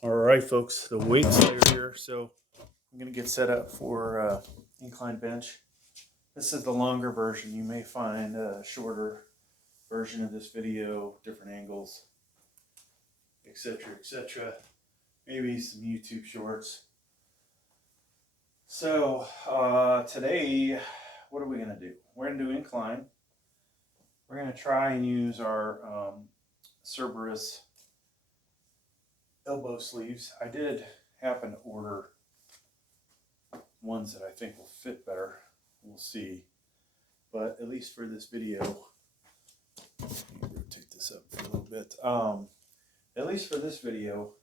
All right, folks, the weights are here, so I'm going to get set up for incline bench. This is the longer version. You may find a shorter version of this video, different angles, etc., etc. Maybe some YouTube shorts. So today, what are we going to do? We're going to do incline. We're going to try and use our Cerberus elbow sleeves. I did happen to order ones that I think will fit better. We'll see. But at least for this video, let me rotate this up for a little bit. At least for this video,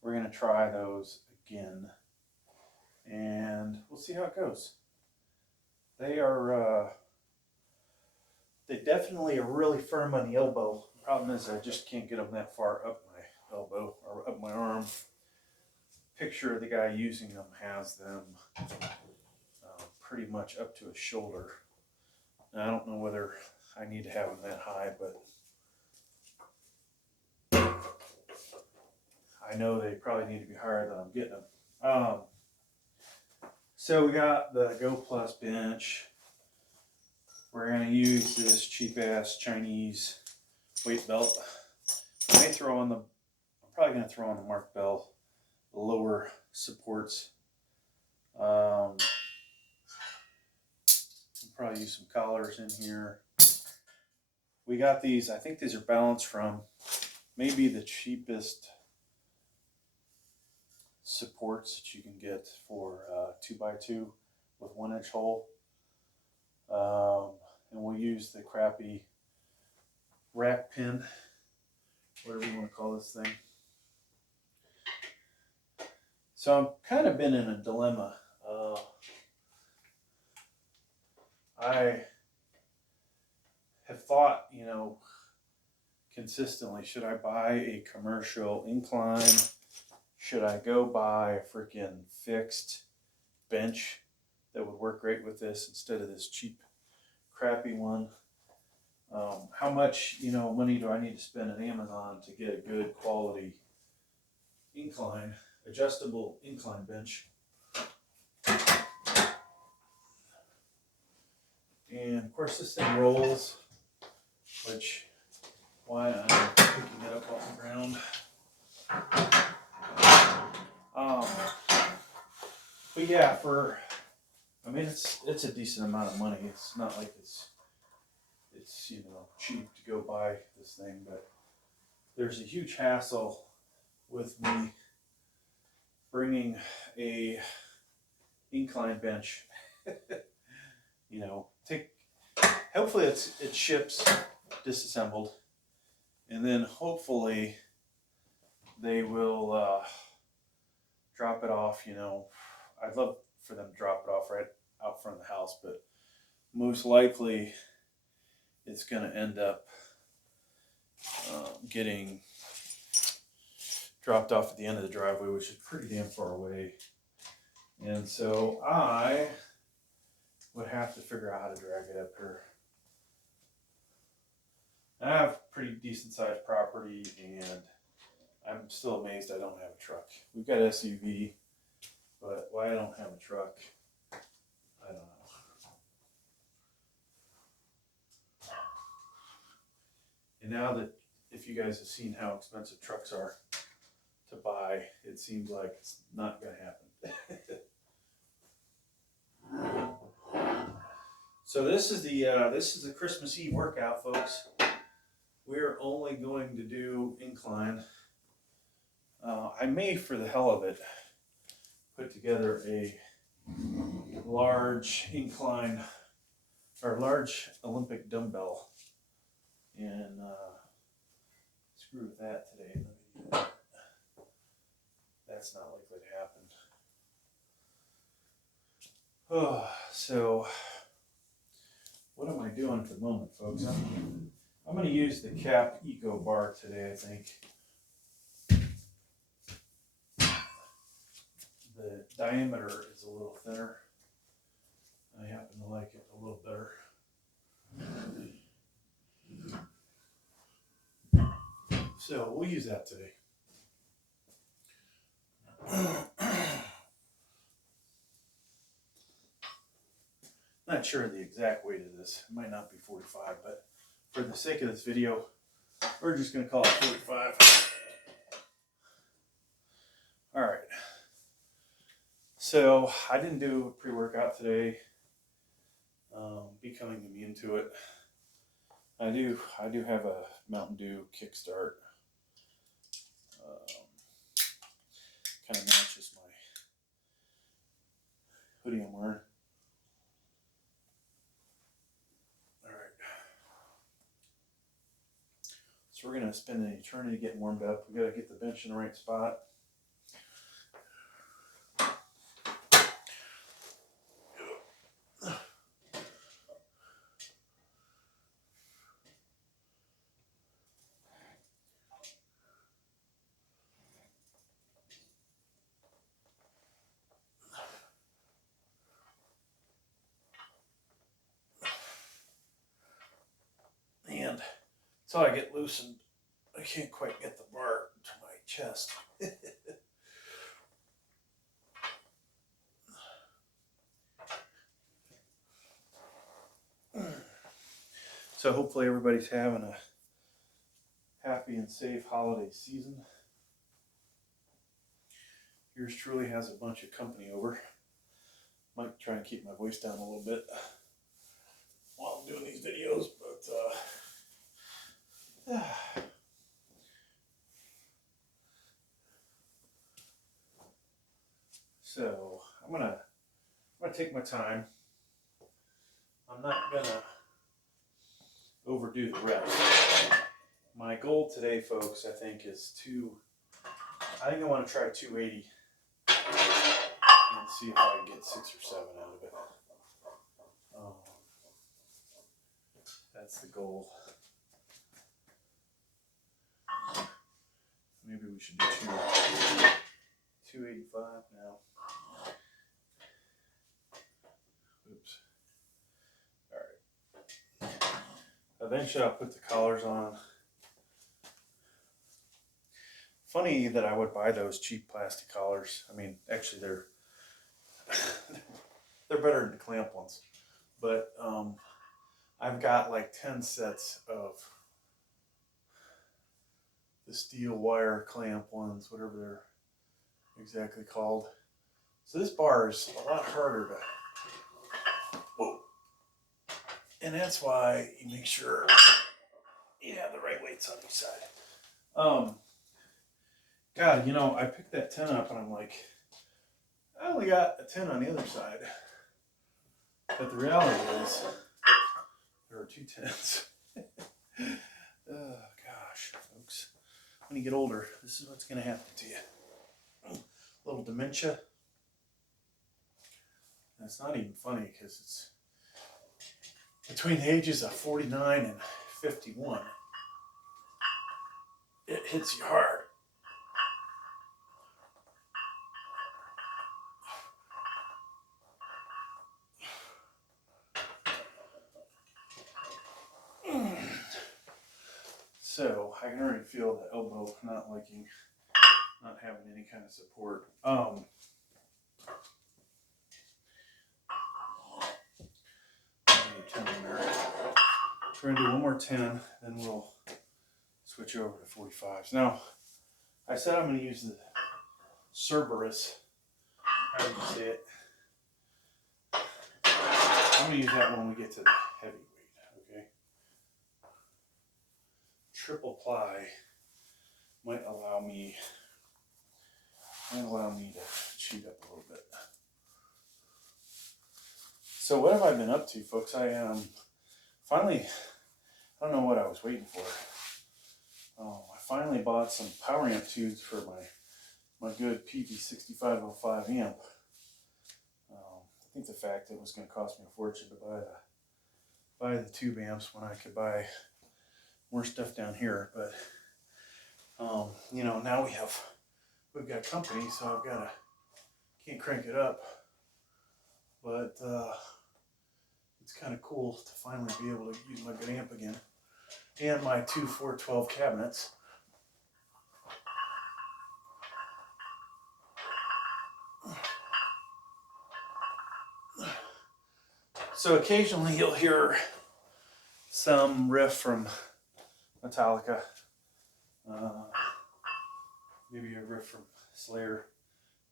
we're going to try those again. And we'll see how it goes. They definitely are really firm on the elbow. The problem is I just can't get them that far up my elbow or up my arm. Picture of the guy using them has them pretty much up to his shoulder. Now, I don't know whether I need to have them that high, but I know they probably need to be higher than I'm getting them. So we got the Go Plus bench. We're going to use this cheap-ass Chinese weight belt. I may throw on I'm probably going to throw on the Mark Bell lower supports. We'll probably use some collars in here. We got these, I think these are balanced from maybe the cheapest supports that you can get for 2x2 with 1-inch hole. And we'll use the crappy rack pin, whatever you want to call this thing. So I've kind of been in a dilemma. I have thought, consistently, should I buy a commercial incline? Should I go buy a freaking fixed bench that would work great with this instead of this cheap, crappy one? How much, money do I need to spend on Amazon to get a good quality incline, adjustable incline bench? And of course this thing rolls, which why I'm picking it up off the ground. But yeah, it's a decent amount of money. It's not like it's cheap to go buy this thing, but there's a huge hassle with me bringing a incline bench. Hopefully it ships disassembled, and then hopefully they will drop it off. I'd love for them to drop it off right out front of the house, but most likely it's going to end up getting dropped off at the end of the driveway, which is pretty damn far away. And so I would have to figure out how to drag it up here. I have pretty decent sized property, and I'm still amazed I don't have a truck. We've got SUV, but why I don't have a truck, I don't know. And now that, if you guys have seen how expensive trucks are to buy, it seems like it's not going to happen. So this is the Christmas Eve workout, folks. We're only going to do incline. I may, for the hell of it, put together a large incline or large Olympic dumbbell and screw with that today. That's not likely to happen. Oh, so what am I doing at the moment, folks? I'm going to use the Cap Eco bar today, I think. The diameter is a little thinner. I happen to like it a little better. So we'll use that today. Not sure the exact weight of this. It might not be 45, but for the sake of this video, we're just going to call it 45. All right. So I didn't do a pre-workout today. Becoming immune to it. I do have a Mountain Dew Kickstart. Kind of matches my hoodie I'm wearing. All right. So we're going to spend an eternity getting warmed up. We got to get the bench in the right spot. And until I get loosened, I can't quite get the bar to my chest. So hopefully everybody's having a happy and safe holiday season. Yours truly has a bunch of company over. Might try and keep my voice down a little bit while I'm doing these videos, but so I'm gonna take my time. I'm not gonna overdo the reps. My goal today, folks, I think I want to try 280 and see if I can get 6 or 7 out of it. That's the goal. Maybe we should do 285 now. Oops. All right. Eventually I'll put the collars on. Funny that I would buy those cheap plastic collars. I mean, actually they're better than the clamp ones. But I've got like 10 sets of the steel wire clamp ones, whatever they're exactly called. So this bar is a lot harder to, whoa. And that's why you make sure you have the right weights on each side. God, you know, I picked that 10 up and I'm like, I only got a 10 on the other side. But the reality is, there are 2 10s. Oh, gosh, folks. When you get older, this is what's going to happen to you. A little dementia. And it's not even funny because it's between the ages of 49 and 51. It hits you hard. So I can already feel the elbow not having any kind of support. So we're gonna do one more 10, then we'll switch over to 45s. Now, I said I'm gonna use the Cerberus, how do you say it? I'm gonna use that when we get to the heavyweight, okay? Triple ply might allow me to cheat up a little bit. So what have I been up to, folks? I finally, I don't know what I was waiting for. I finally bought some power amp tubes for my good PV6505 amp. I think the fact it was going to cost me a fortune to buy the tube amps when I could buy more stuff down here, but you know, now we've got company, so can't crank it up, but it's kind of cool to finally be able to use my good amp again, and my 2 412 cabinets. So occasionally you'll hear some riff from Metallica, maybe a riff from Slayer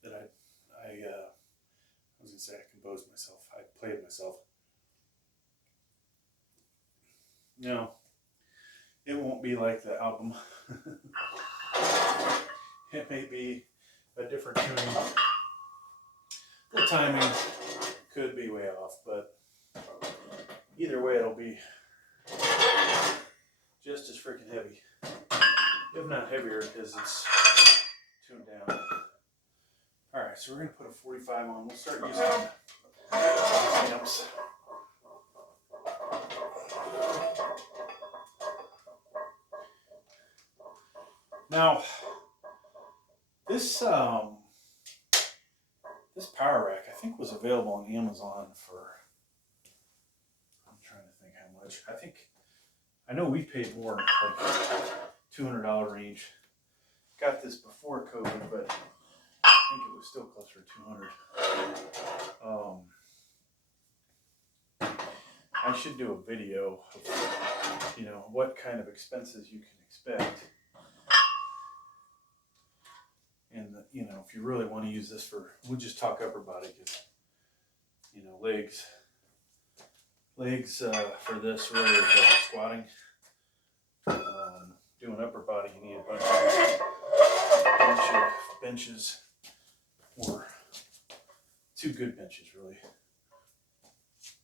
that I was gonna say I composed myself. I played myself. No, it won't be like the album. It may be a different tuning. The timing could be way off, but either way it'll be just as freaking heavy, if not heavier, because it's tuned down. Alright, so we're going to put a 45 on. We'll start using amps. Now, this power rack I think was available on Amazon for, I'm trying to think how much. I know we paid more, like $200 range. Got this before COVID, but I think it was still closer to $200. I should do a video of, you know, what kind of expenses you can expect. And, you know, if you really want to use this for, we'll just talk upper body because, you know, legs for this really is squatting. Doing upper body, you need a bunch of benches, or 2 good benches, really.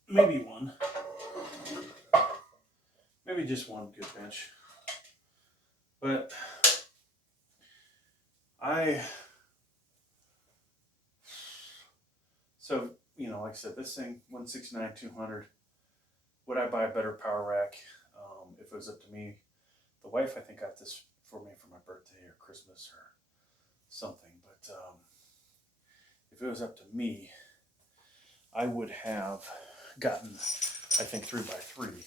Maybe one. Maybe just 1 good bench. But so, you know, like I said, this thing, 169-200, would I buy a better power rack? If it was up to me, the wife, I think, got this for me for my birthday or Christmas or something. But if it was up to me, I would have gotten, I think, 3x3.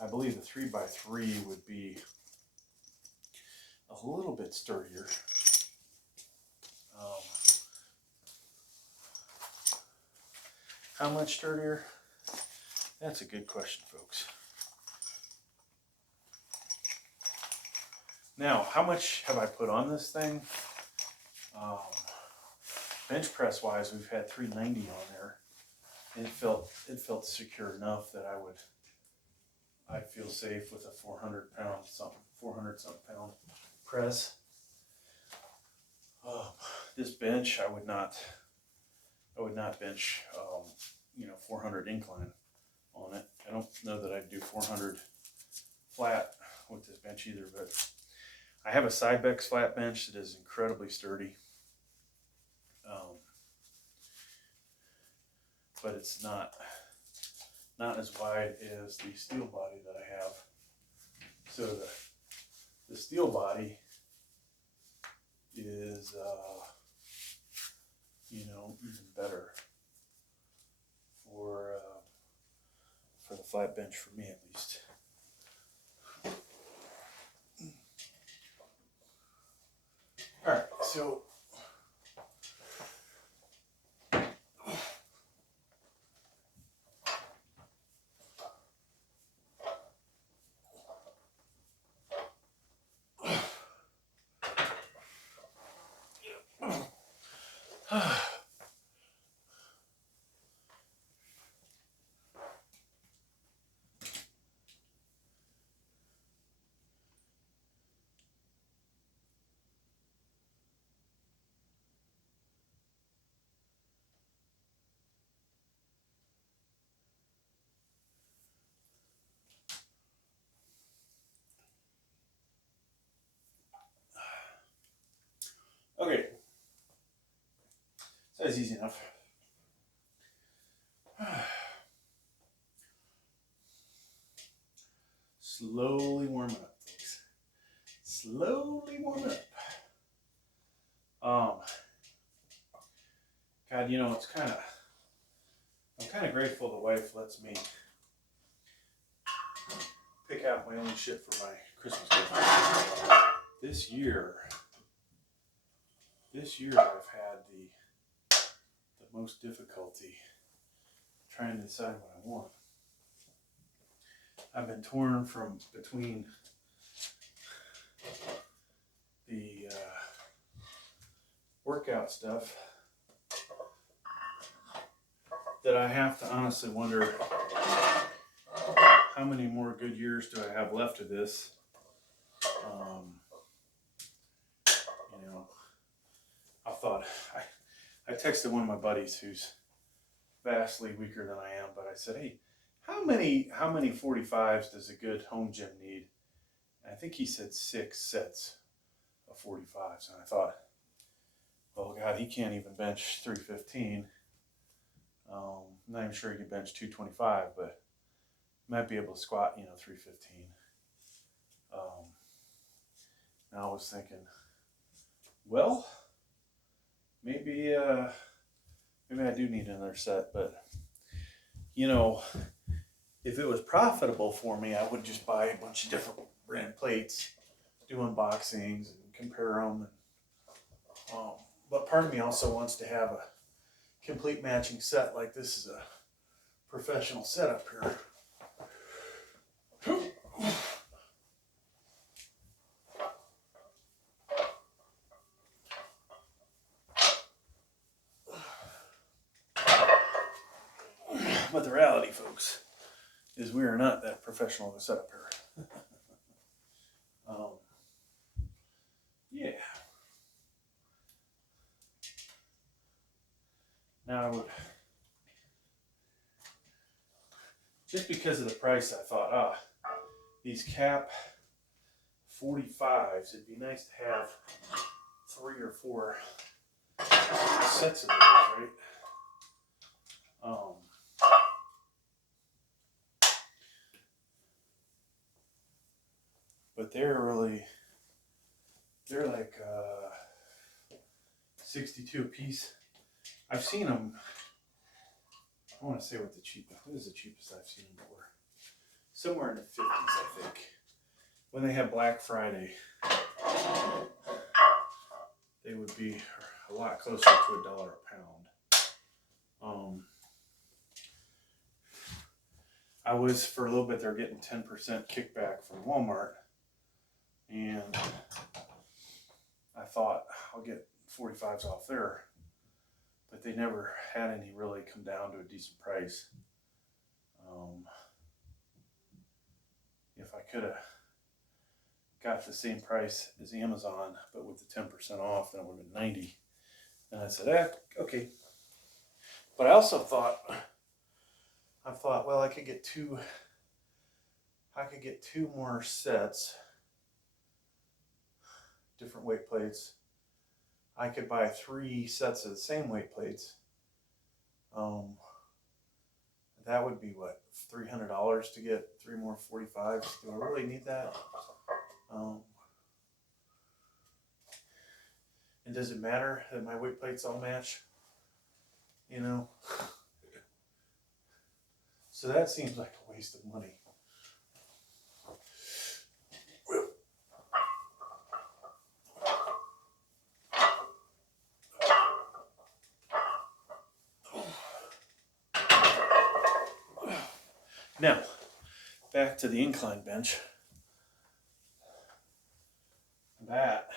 I believe the 3x3 would be a little bit sturdier. How much sturdier? That's a good question, folks. Now, how much have I put on this thing? Bench press wise, we've had 390 on there, and it felt secure enough that I'd feel safe with a 400 something pound press. This bench, I would not bench, you know, 400 incline on it. I don't know that I'd do 400 flat with this bench either, but I have a Cybex flat bench that is incredibly sturdy. But it's not as wide as the steel body that I have. So the steel body is, you know, even better for the flat bench, for me at least. All right, so okay, so that's easy enough. Slowly warming up, folks. Slowly warming up. God, you know, I'm kind of grateful the wife lets me pick out my own shit for my Christmas gift. This year I've had the most difficulty trying to decide what I want. I've been torn from between the workout stuff that I have to honestly wonder how many more good years do I have left of this. You know, I texted one of my buddies who's vastly weaker than I am, but I said, hey, how many 45s does a good home gym need? And I think he said 6 sets of 45s. And I thought, well, God, he can't even bench 315. I'm not even sure he can bench 225, but might be able to squat, 315. Now I was thinking, well, maybe I do need another set, but if it was profitable for me, I would just buy a bunch of different brand plates, do unboxings and compare them. But part of me also wants to have a complete matching set. Like this is a professional setup here. But the reality, folks, is we are not that professional of a setup here. Yeah. Now I would, just because of the price, I thought, these cap 45s, it'd be nice to have 3 or 4 sets of those, right? But they're like 62 a piece. I've seen them, I want to say what is the cheapest I've seen them for? Somewhere in the 50s, I think. When they had Black Friday, they would be a lot closer to $1 a pound. I was, for a little bit, they're getting 10% kickback from Walmart. And I thought, I'll get 45s off there. But they never had any really come down to a decent price. If I could have got the same price as Amazon, but with the 10% off, then it would have been 90. And I said, okay. But I also thought, well, I could get two more sets, different weight plates. I could buy 3 sets of the same weight plates. That would be what, $300 to get 3 more 45s. Do I really need that? And does it matter that my weight plates all match? So that seems like a waste of money. Now, back to the incline bench. That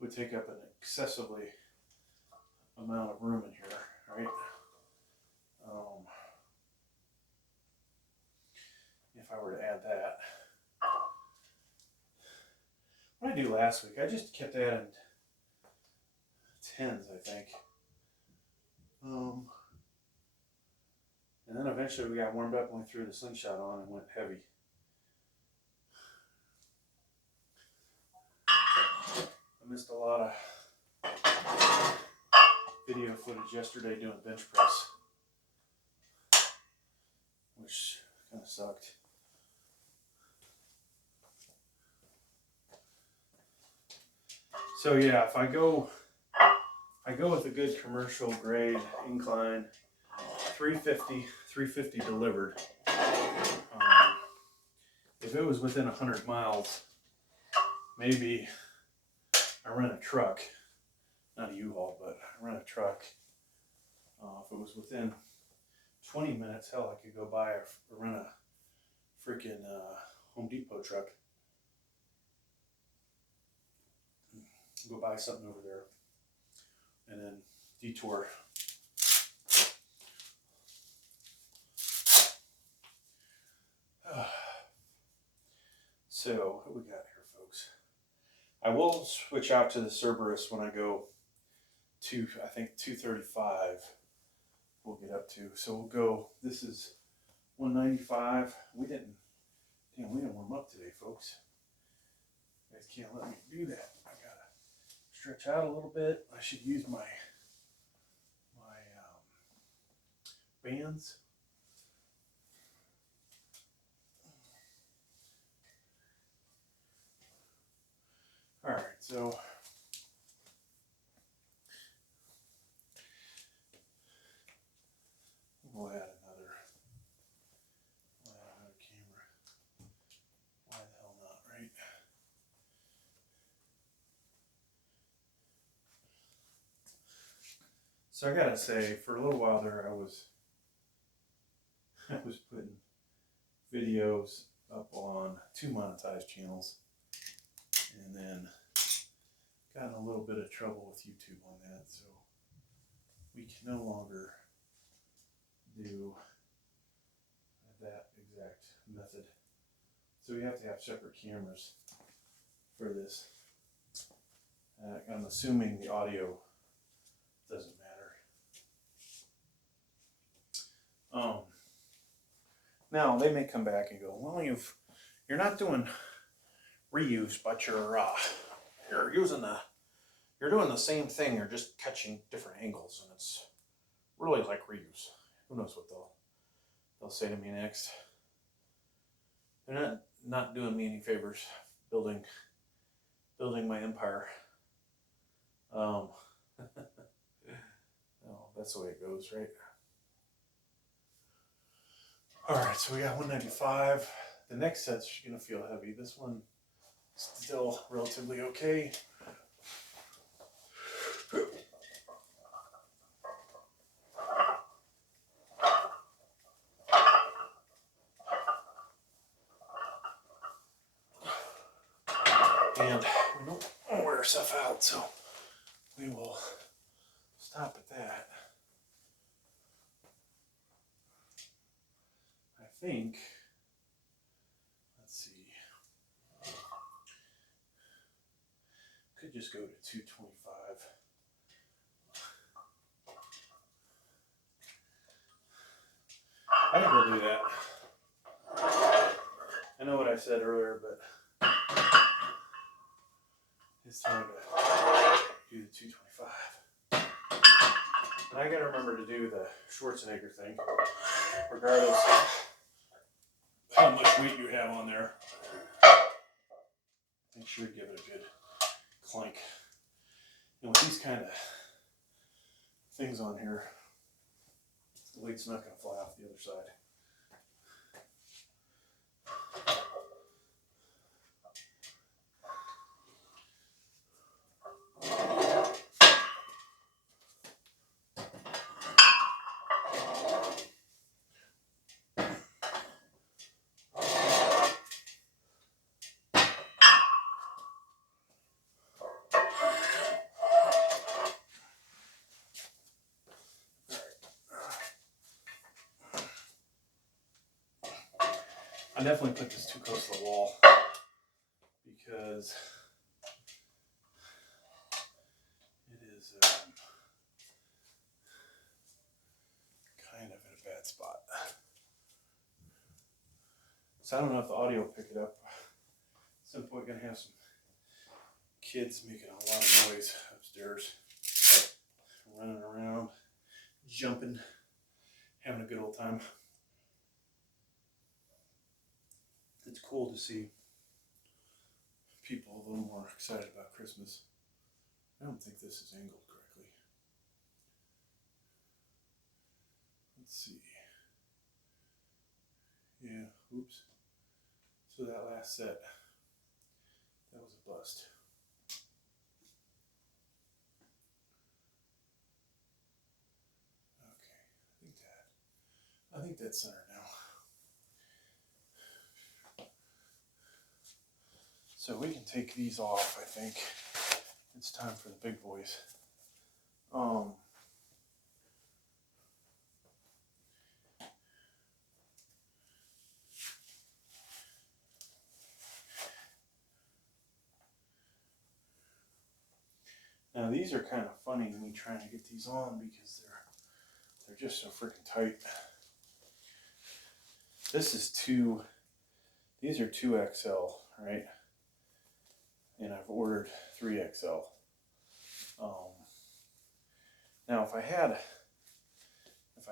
would take up an excessively amount of room in here, right? If I were to add that. What I do last week, I just kept adding 10s, I think. And then eventually we got warmed up and we threw the slingshot on and went heavy. I missed a lot of video footage yesterday doing bench press, which kind of sucked. So yeah, if I go with a good commercial grade incline, 350 delivered. If it was within 100 miles, maybe I rent a truck, not a U-Haul, but I rent a truck. If it was within 20 minutes, hell, I could go buy or rent a freaking Home Depot truck. Go buy something over there. And then detour. So, what we got here, folks? I will switch out to the Cerberus when I go to, I think, 235 we'll get up to. So we'll go, this is 195. We didn't warm up today, folks. You guys can't let me do that. I gotta stretch out a little bit. I should use my bands. All right, so we'll add another camera. Why the hell not, right? So I gotta say, for a little while there, I was putting videos up on 2 monetized channels, and then got in a little bit of trouble with YouTube on that, so we can no longer do that exact method. So we have to have separate cameras for this. I'm assuming the audio doesn't matter. Now they may come back and go, well, you're not doing reuse, but you're doing the same thing. You're just catching different angles, and it's really like reuse. Who knows what they'll say to me next? They're not doing me any favors building my empire. Oh, that's the way it goes, right? All right, so we got 195. The next set's gonna feel heavy. This one still relatively okay. And we don't wear stuff out, so we will stop at that. I think, let's see, could just go to 225. I think we'll do that. I know what I said earlier, but it's time to do the 225. And I gotta remember to do the Schwarzenegger thing, regardless of how much weight you have on there. Make sure to give it a good clank. And with these kind of things on here, the weight's not gonna fly off the other side. I definitely put this too close to the wall because it is kind of in a bad spot. So I don't know if the audio will pick it up. At some point, we're gonna have some kids making a lot of noise upstairs, running around, jumping, having a good old time. It's cool to see people a little more excited about Christmas. I don't think this is angled correctly. Let's see. Yeah, oops. So that last set, that was a bust. Okay, I think that think that's center now. So we can take these off, I think. It's time for the big boys. Now these are kind of funny, me trying to get these on because they're just so freaking tight. This is these are 2XL, right? And I've ordered 3XL. Now if I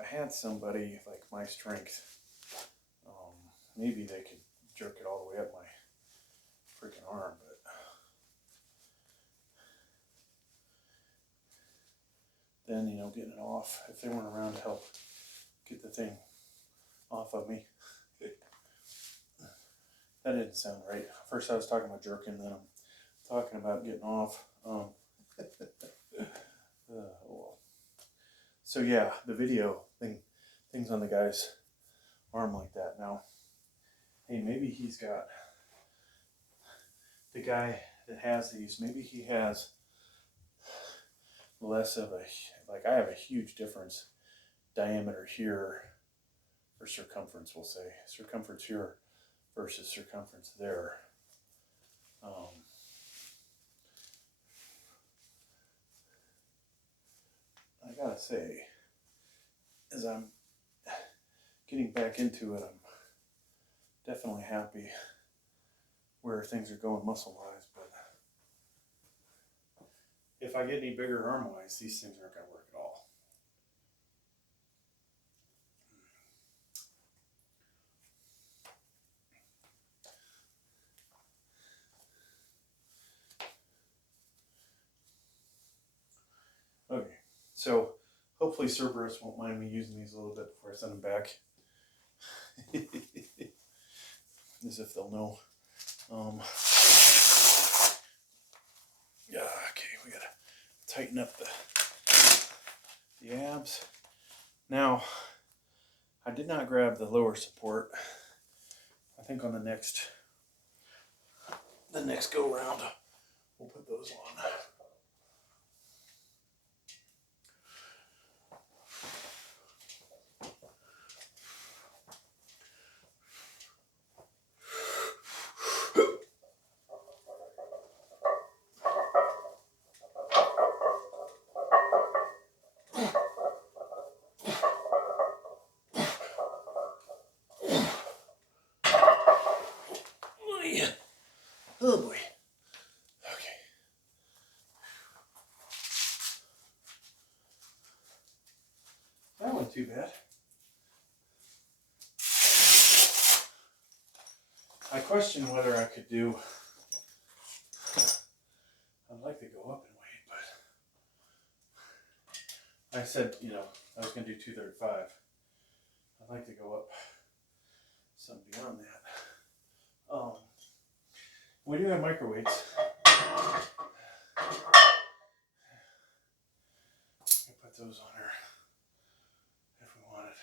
had somebody like my strength, maybe they could jerk it all the way up my freaking arm, but then, you know, getting it off, if they weren't around to help get the thing off of me. That didn't sound right. First I was talking about jerking, then I'm talking about getting off. Oh well. So yeah, the video things on the guy's arm like that. Now, hey, maybe he's got, the guy that has these, maybe he has less of a, like I have a huge difference diameter here, or circumference, we'll say. Circumference here versus circumference there. I gotta say, as I'm getting back into it, I'm definitely happy where things are going muscle-wise, but if I get any bigger arm-wise, these things aren't going to work at all. Okay, so hopefully Cerberus won't mind me using these a little bit before I send them back. As if they'll know. Yeah, okay, we gotta tighten up the abs. Now, I did not grab the lower support. I think on the next go round, we'll put those on. Oh boy. Okay. That wasn't too bad. I question whether I could do, I'd like to go up in weight, but I said, you know, I was going to do 235. I'd like to go up some beyond that. We do have microweights. I put those on there if we wanted.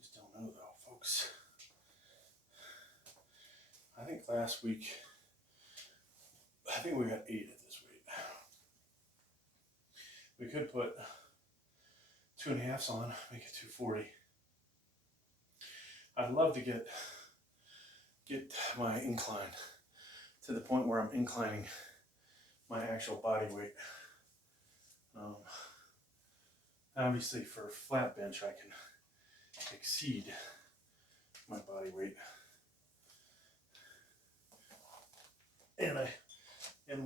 Just don't know though, folks. I think last week, I think we got 8 at this weight. We could put 2.5s on, make it 240. I'd love to get my incline to the point where I'm inclining my actual body weight. Obviously for flat bench I can exceed my body weight. And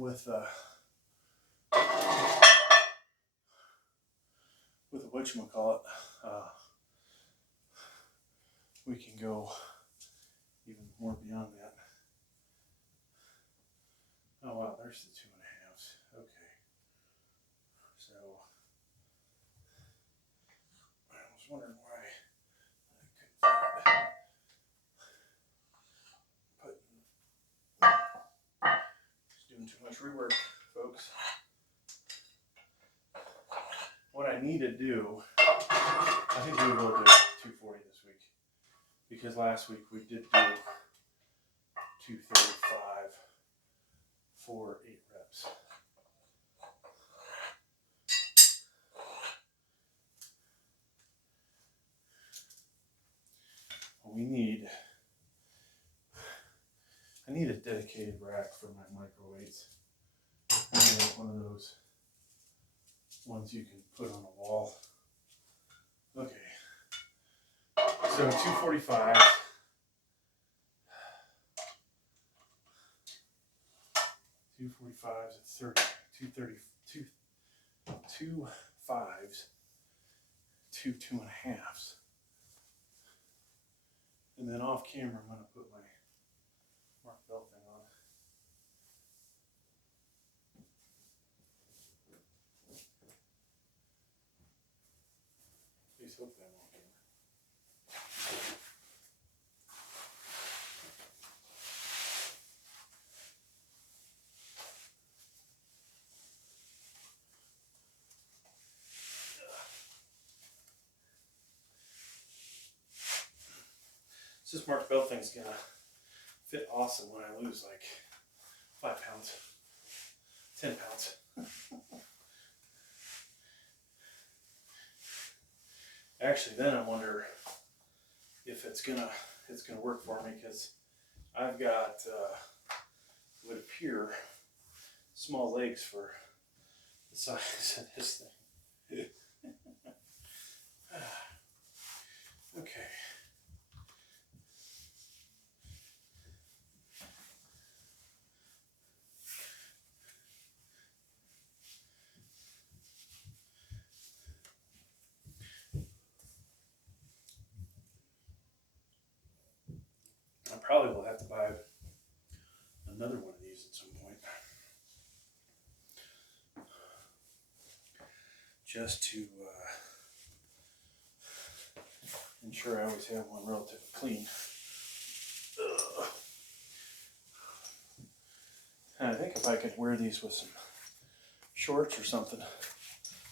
with whatchamacallit, we can go even more beyond that. Oh wow, there's the 2.5s. Okay. So I was wondering why I couldn't find it. Just doing too much rework, folks. what I need to do, I think we will do 240 this week, because last week we did do 235 for 8 reps. I need a dedicated rack for my microweights. I need one of those ones you can put on a wall. Okay, so 245. 245s at 30, 230, 2 5s, 2 2.5s. And then off camera, I'm going to put my Mark Bell thing on. Please hopefully I'm on camera. This Mark Bell thing's gonna fit awesome when I lose like 5 pounds, 10 pounds. Actually, then I wonder if it's gonna work for me, because I've got would appear small legs for the size of this thing. Okay. I probably will have to buy another one of these at some point, just to ensure I always have one relatively clean. And I think if I could wear these with some shorts or something.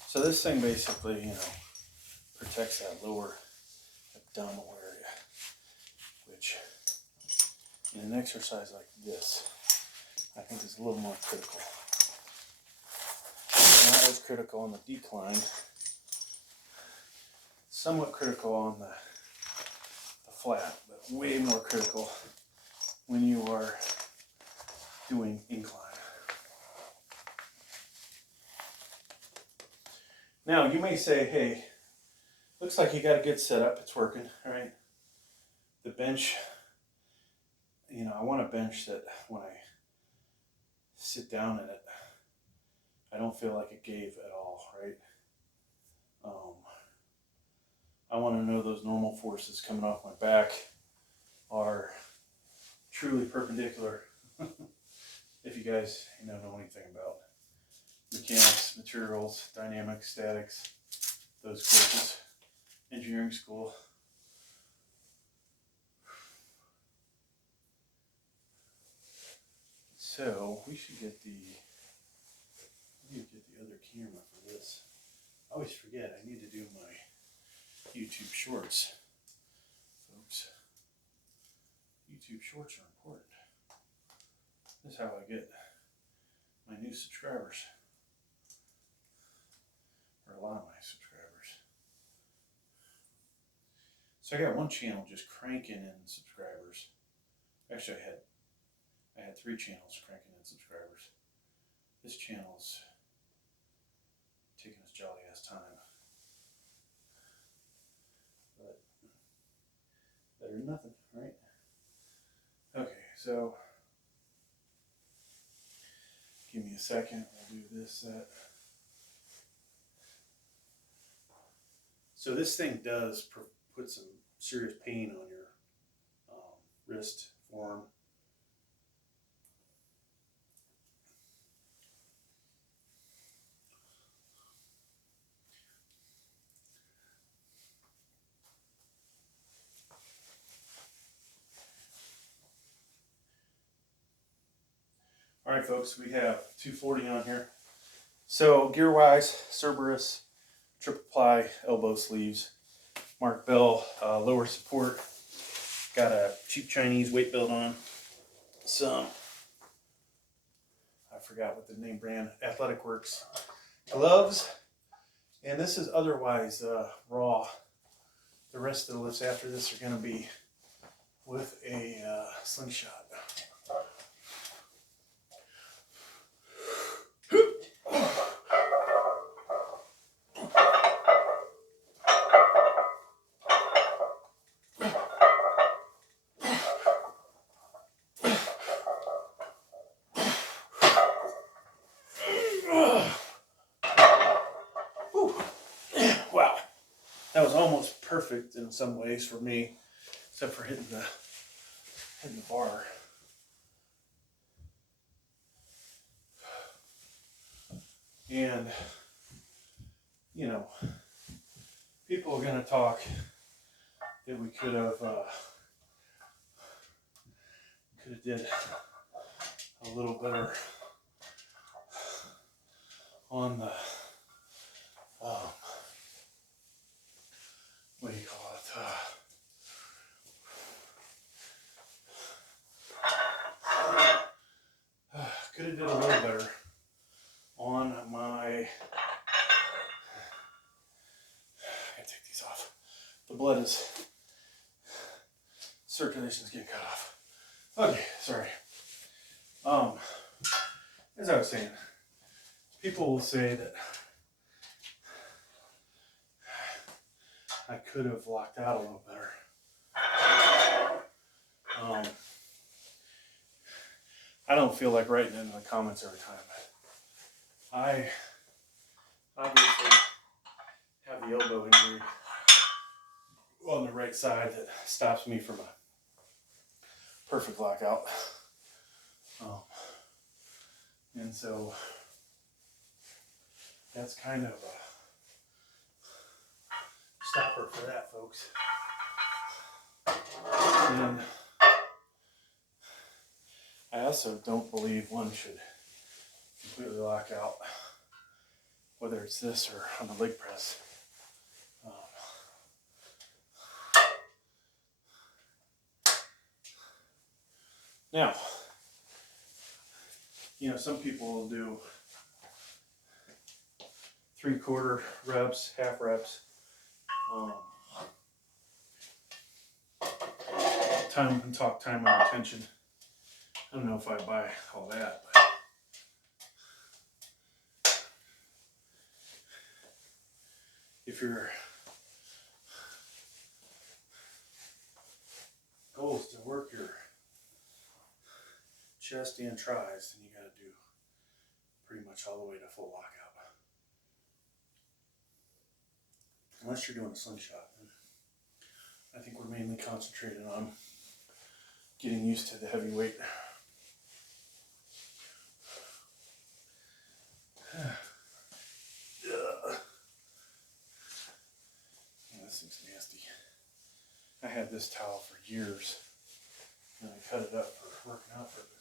So this thing basically, you know, protects that lower abdominal area, which in an exercise like this, I think is a little more critical. Not as critical on the decline, somewhat critical on the flat, but way more critical when you are doing incline. Now you may say, hey, looks like you got a good setup, it's working, all right? The bench, you know, I want a bench that when I sit down in it, I don't feel like it gave at all, right? I want to know those normal forces coming off my back are truly perpendicular. If you guys know anything about mechanics, materials, dynamics, statics, those courses, engineering school. So we should get the other camera for this. I always forget I need to do my YouTube shorts, folks. YouTube shorts are important. This is how I get my new subscribers, or a lot of my subscribers. So I got one channel just cranking in subscribers. Actually, I had 3 channels cranking in subscribers. This channel's taking its jolly ass time, but better than nothing, right? Okay, so give me a second. We'll do this set. So this thing does put some serious pain on your wrist, forearm. All right, folks, we have 240 on here. So gear-wise, Cerberus triple ply elbow sleeves. Mark Bell lower support. Got a cheap Chinese weight belt on. Some, I forgot what the name brand, Athletic Works gloves. And this is otherwise raw. The rest of the lifts after this are going to be with a slingshot. Wow, that was almost perfect in some ways for me, except for hitting the bar. And you know, people are going to talk that we could have did a little better on the what do you call it? Could have did a little better on my. I gotta take these off. The blood is, circulation's getting cut off. Okay, sorry. As I was saying, people will say that I could have locked out a little better. I don't feel like writing in the comments every time. I obviously have the elbow injury on the right side that stops me from a perfect lockout. And so that's kind of a stopper for that, folks. And I also don't believe one should completely lock out, whether it's this or on the leg press. Now, you know, some people will do 3/4 reps, half reps. Time and talk time and attention. I don't know if I buy all that, but if your goal is to work your chest and tries, then you got to do pretty much all the way to full lockout. Unless you're doing a slingshot. I think we're mainly concentrated on getting used to the heavy weight. This thing's nasty. I had this towel for years, and I cut it up for working out purposes.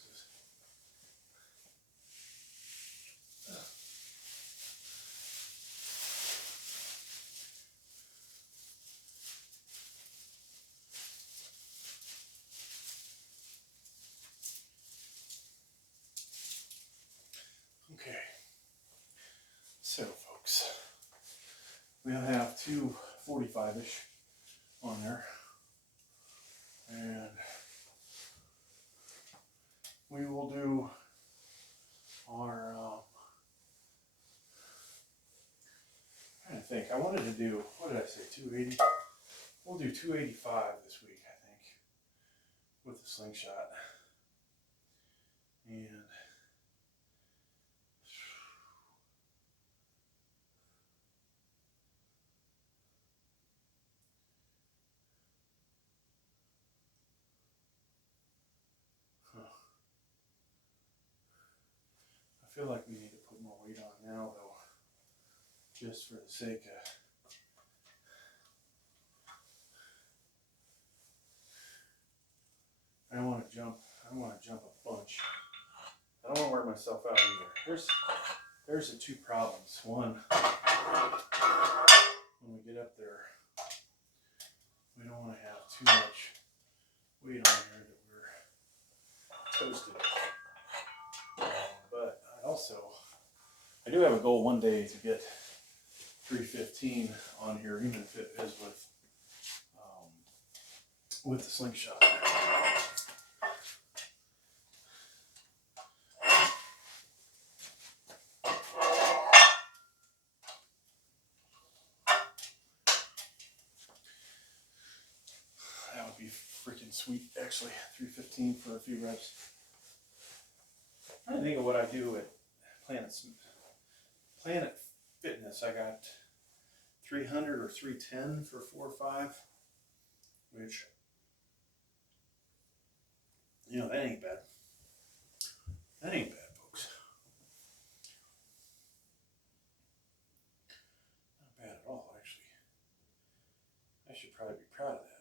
Okay, so folks, we'll have two 45-ish on there, and we will do our, I'm trying to think, I wanted to do, what did I say, 280? We'll do 285 this week, I think, with the slingshot. And I feel like we need to put more weight on now, though, just for the sake of I don't want to jump a bunch. I don't want to wear myself out either. there's the two problems. One, when we get up there, we don't want to have too much weight on here that we're toasted. But I do have a goal one day to get 315 on here, even if it is with the slingshot. That would be freaking sweet, actually. 315 for a few reps. I think of what I do at Planet Fitness. I got 300 or 310 for 4 or 5, which, you know, that ain't bad. That ain't bad, folks. Not bad at all, actually. I should probably be proud of that.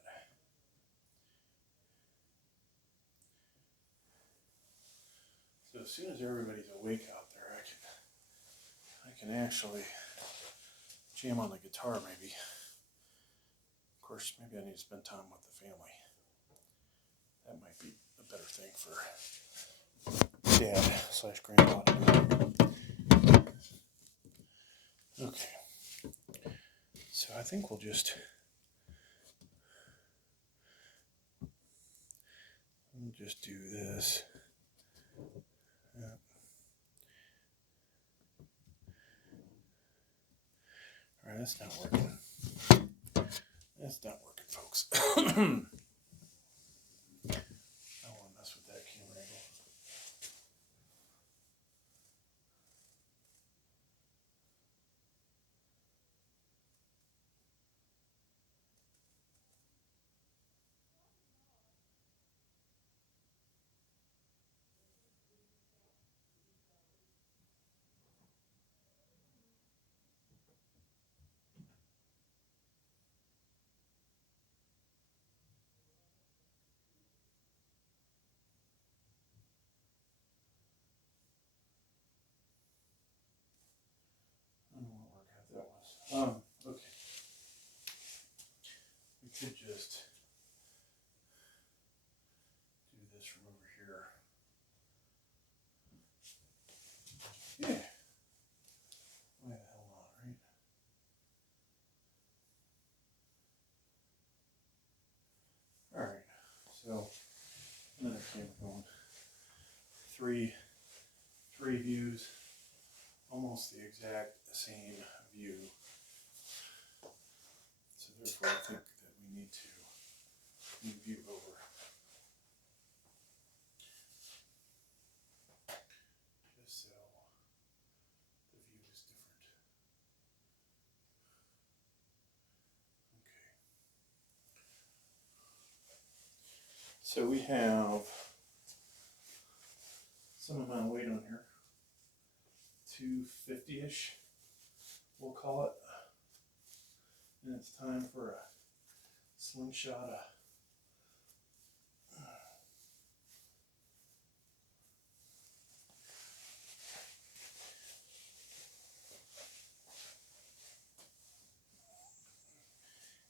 So as soon as everybody's awake out there, I can actually jam on the guitar, maybe. Of course, maybe I need to spend time with the family. That might be a better thing for Dad/Grandpa. Okay. So I think we'll just do this. Yeah. All right, that's not working. That's not working, folks. I don't want to mess with that camera angle. Okay. We could just do this from over here. Yeah. Why the hell not, right? Alright, so another camera going. Three views, almost the exact same view. So therefore I think that we need to move view over. Just so the view is different. Okay. So we have some amount of weight on here. 250-ish, we'll call it. And it's time for a slingshot.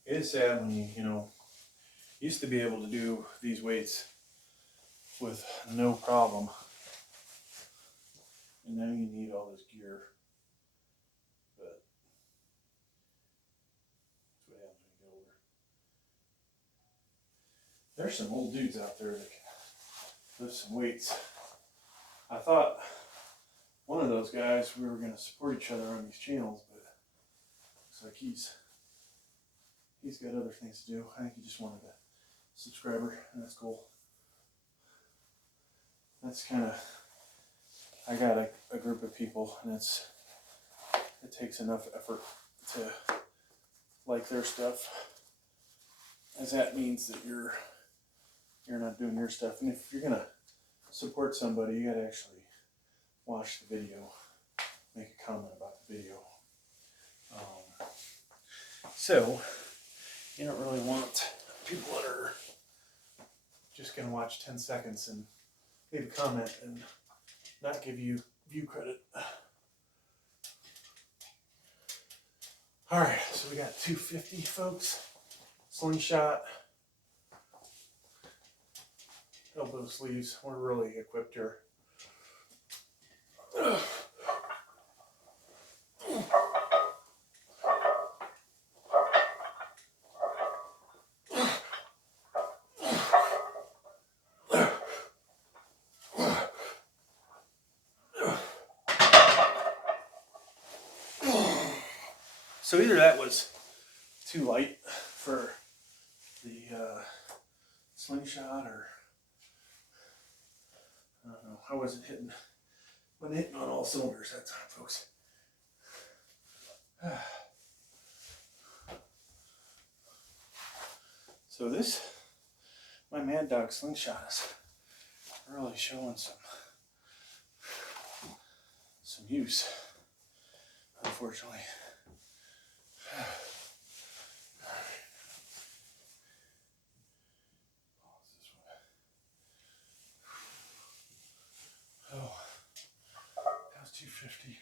It is sad when you used to be able to do these weights with no problem. And now you need all this gear. But that's what happens when you get older. There's some old dudes out there that can lift some weights. I thought one of those guys, we were going to support each other on these channels, but looks like he's got other things to do. I think he just wanted a subscriber, and that's cool. That's kind of, I got a group of people, and it takes enough effort to like their stuff, as that means that you're not doing your stuff. And if you're gonna support somebody, you gotta actually watch the video, make a comment about the video. So you don't really want people that are just gonna watch 10 seconds and leave a comment and not give you view credit. All right, so we got 250, folks. Slingshot, elbow sleeves. We're really equipped here. So either that was too light for the slingshot, or I don't know. I wasn't hitting on all cylinders that time, folks. So this, my Mad Dog slingshot is really showing some use, unfortunately. Oh, that was 250.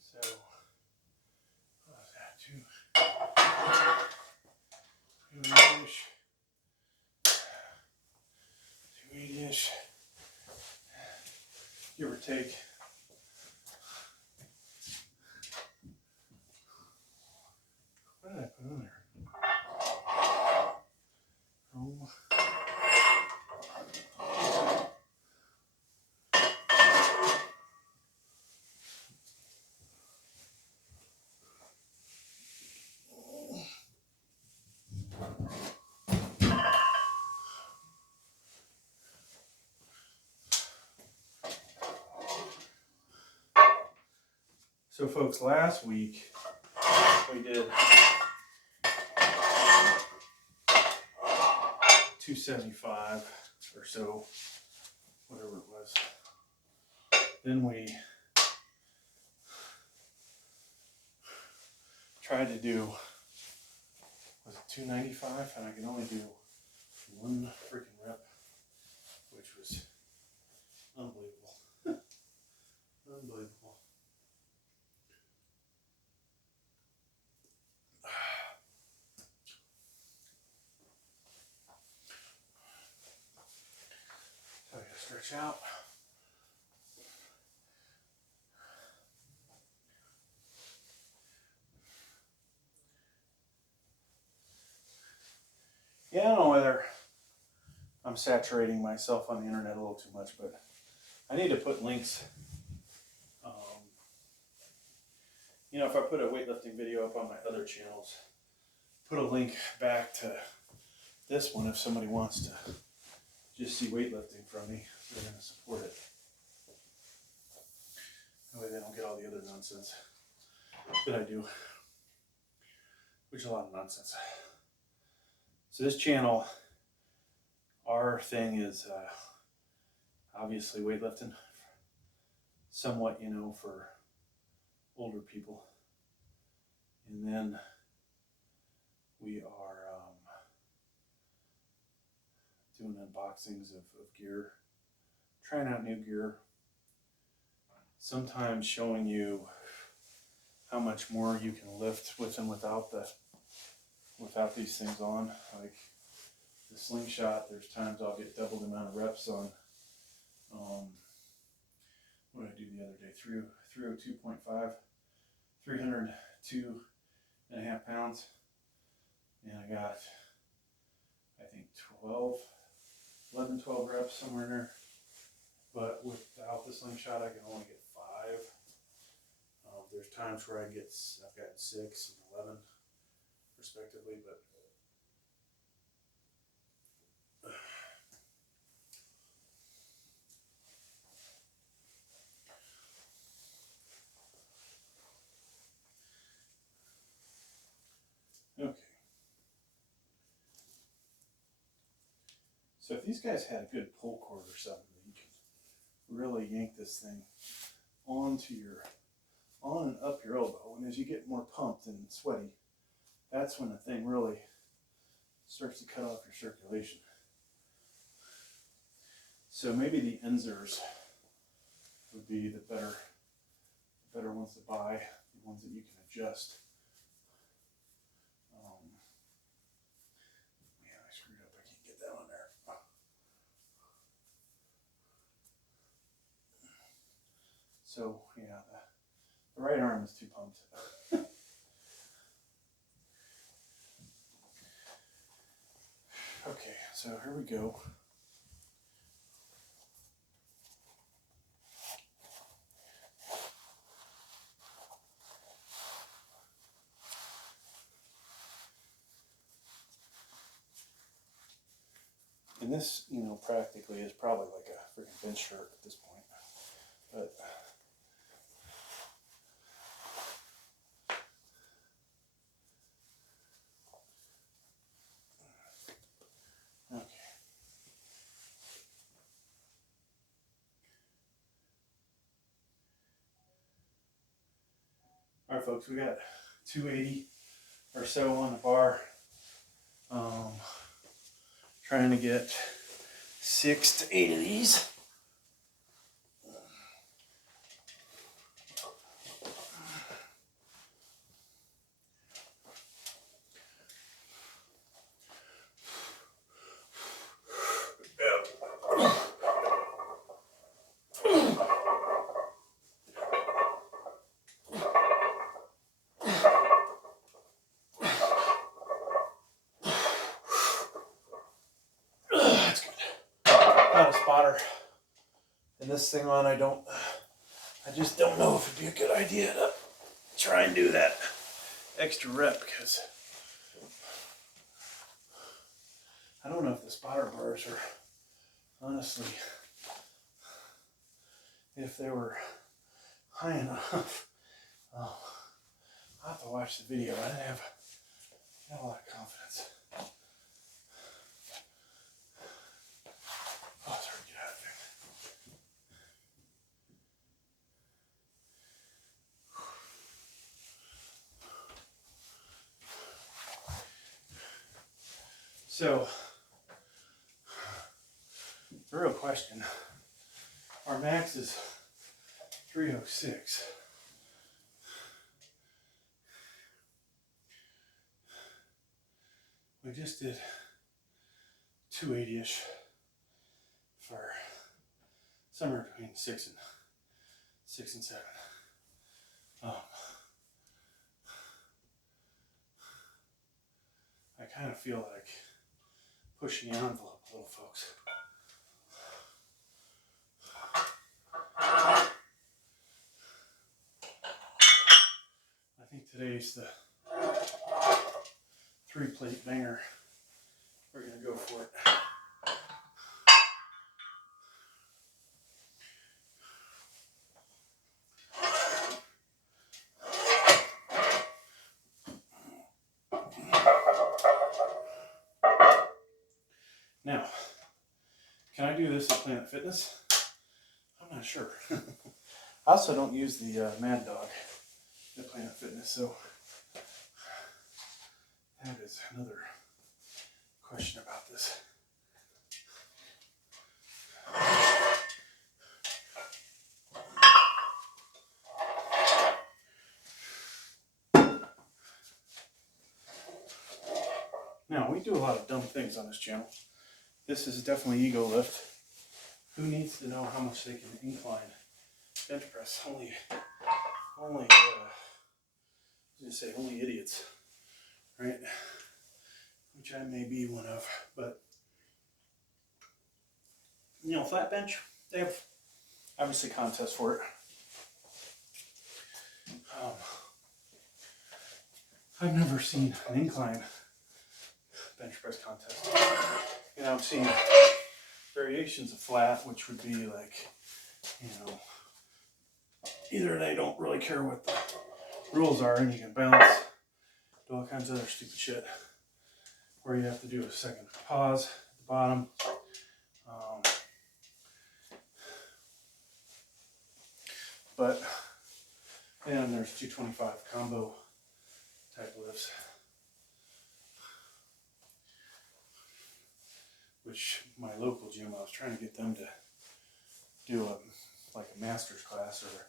So, what was that? 280-ish. 280-ish. Give or take. What did I put on there? Oh. So folks, last week we did 275 or so, whatever it was. Then we tried to do, was it 295? And I could only do one freaking rep, which was unbelievable. Unbelievable. So I gotta stretch out. Yeah, I don't know whether I'm saturating myself on the internet a little too much, but I need to put links. You know, if I put a weightlifting video up on my other channels, put a link back to this one if somebody wants to just see weightlifting from me, they're going to support it. That way they don't get all the other nonsense that I do, which is a lot of nonsense. So this channel, our thing is obviously weightlifting, somewhat, you know, for older people. And then we are doing unboxings of gear, trying out new gear, sometimes showing you how much more you can lift with and without these things on. Like the slingshot, there's times I'll get double the amount of reps on. What did I do the other day? 302.5, 302.5 pounds. And I got, I think 11, 12 reps somewhere in there. But without the slingshot, I can only get 5. There's times where I've gotten 6 and 11 respectively, but okay. So if these guys had a good pull cord or something, you can really yank this thing on and up your elbow. And as you get more pumped and sweaty, that's when the thing really starts to cut off your circulation. So maybe the Enzers would be the better ones to buy, the ones that you can adjust. Man, I screwed up. I can't get that on there. So yeah, the right arm is too pumped. Okay, so here we go. And this, practically is probably like a freaking bench shirt at this point. But okay. All right, folks, we got 280 or so on the bar. Trying to get 6 to 8 of these. Spotter and this thing on, I just don't know if it'd be a good idea to try and do that extra rep, because I don't know if the spotter bars are, honestly, if they were high enough. I'll have to watch the video. I didn't have a lot of confidence. Oh, it's hard to get out of there. So, the real question, our max is 306. We just did 280-ish for somewhere between 6 and 7. I kind of feel like pushing the envelope a little, folks. I think today's the 3-plate banger. We're going to go for it. Now, can I do this at Planet Fitness? I'm not sure. I also don't use the Mad Dog at Planet Fitness, so that is another question about this. Now, we do a lot of dumb things on this channel. This is definitely ego lift. Who needs to know how much they can incline bench press? Only idiots, right? which I may be one of, but you know, flat bench, they have obviously contests for it. I've never seen an incline bench press contest. You know, I've seen variations of flat, which would be like, you know, either they don't really care what the rules are and you can bounce, do all kinds of other stupid shit, or you have to do a second pause at the bottom. But and there's 225 combo type lifts, which my local gym, I was trying to get them to do like a master's class or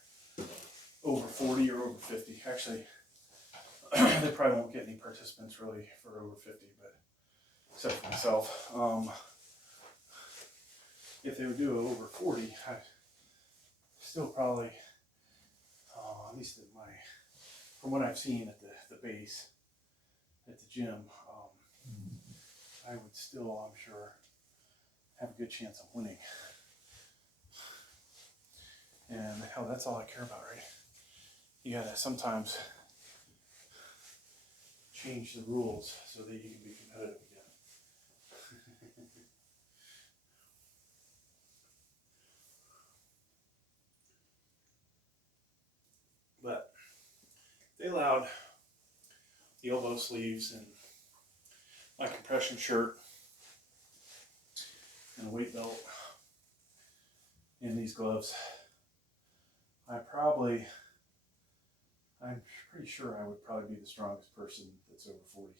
over 40 or over 50. Actually, they probably won't get any participants really for over 50, but except for myself. If they would do over 40, I'd still probably, at least from what I've seen at the base at the gym, I would still, I'm sure, have a good chance of winning. And hell, that's all I care about, right? You gotta sometimes change the rules so that you can be competitive again. But they allowed the elbow sleeves and my compression shirt and a weight belt and these gloves. I'm pretty sure I would probably be the strongest person that's over 40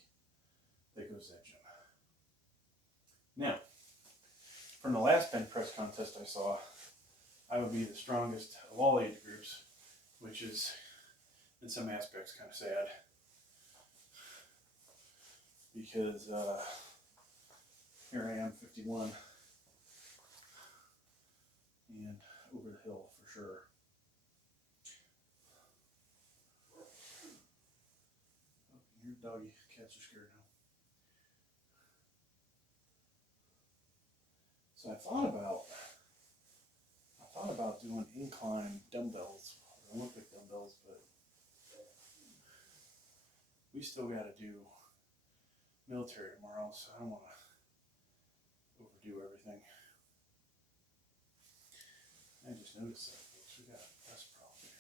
that goes to that gym. Now, from the last bench press contest I saw, I would be the strongest of all age groups, which is in some aspects kind of sad, because here I am, 51, and over the hill for sure. Your doggy cats are scared now. So I thought about doing incline dumbbells, or Olympic dumbbells, but we still got to do military tomorrow, so I don't want to overdo everything. I just noticed that, folks. We got a dust problem here.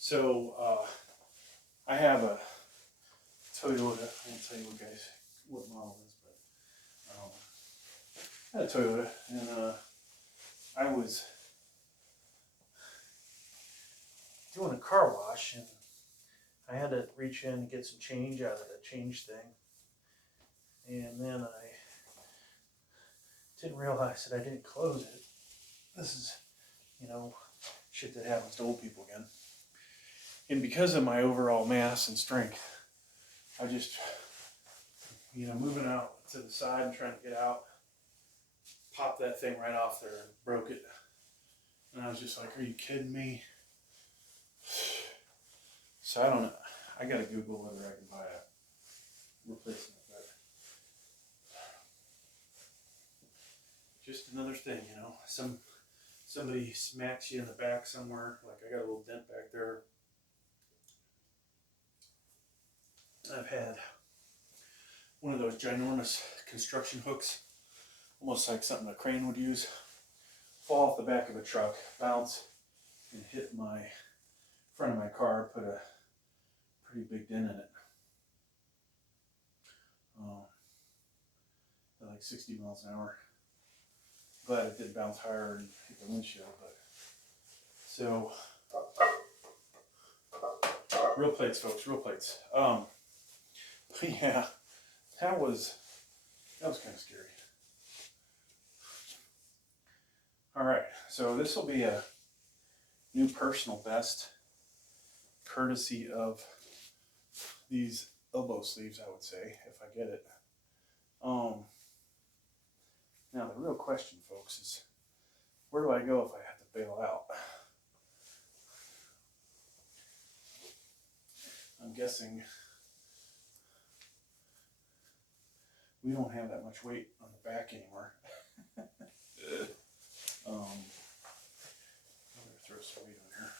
So I have a Toyota. I won't tell you what model it is, but I had a Toyota, and I was doing a car wash, and I had to reach in and get some change out of the change thing, and then I didn't realize that I didn't close it. This is, you know, shit that happens to old people again. And because of my overall mass and strength, I just, you know, moving out to the side and trying to get out, popped that thing right off there and broke it. And I was just like, are you kidding me? So I don't know. I gotta Google whether I can buy a replacement. But just another thing, you know, somebody smacks you in the back somewhere. Like I got a little dent back there. I've had one of those ginormous construction hooks, almost like something a crane would use, fall off the back of a truck, bounce, and hit my front of my car, put a pretty big dent in it. At like 60 miles an hour. Glad it didn't bounce higher and hit the windshield, but so real plates, folks, real plates. But yeah, that was kind of scary. All right, so this will be a new personal best, courtesy of these elbow sleeves, I would say, if I get it. Now the real question, folks, is where do I go if I have to bail out? I'm guessing we don't have that much weight on the back anymore. I'm gonna throw some weight on here.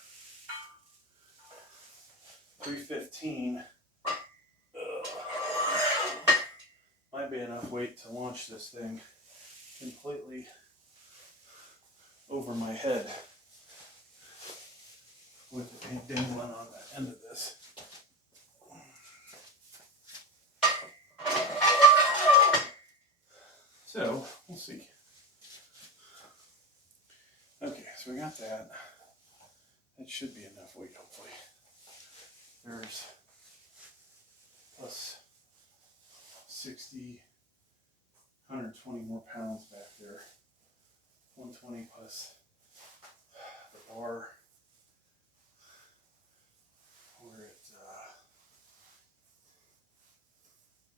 315 might be enough weight to launch this thing completely over my head with the paint dangling on the end of this. So, we'll see. Okay, so we got that. That should be enough weight, hopefully. There's plus 60, 120 more pounds back there. 120 plus the bar. We're at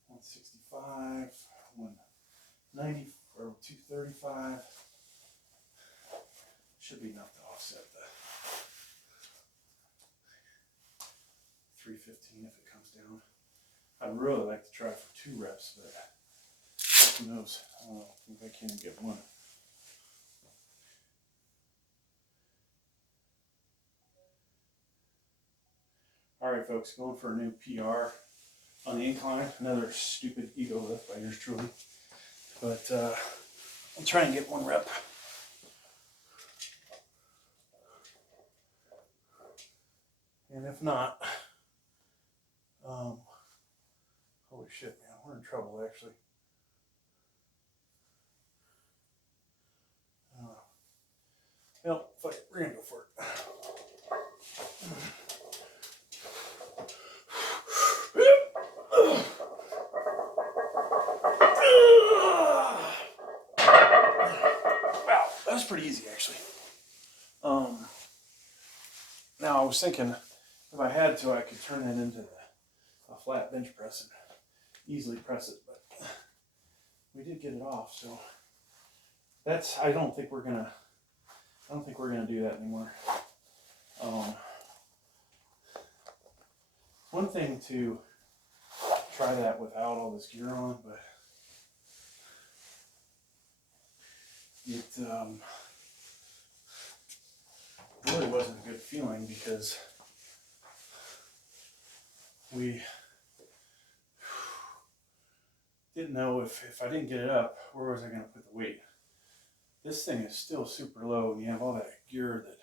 165, 190 or 235. Should be enough to offset the 315 if it comes down. I'd really like to try for 2 reps, but who knows? I don't know if I can't even get one. Alright folks, going for a new PR on the incline. Another stupid ego lift by yours truly. But I'll try and get 1 rep. And if not, holy shit, man, we're in trouble actually. Well, fuck it, we're gonna go for it. Wow, that was pretty easy actually. Now I was thinking if I had to, I could turn that into a flat bench press and easily press it, but we did get it off, so that's, I don't think we're gonna do that anymore. One thing to try that without all this gear on, but it really wasn't a good feeling because we didn't know if I didn't get it up, where was I going to put the weight? This thing is still super low, and you have all that gear that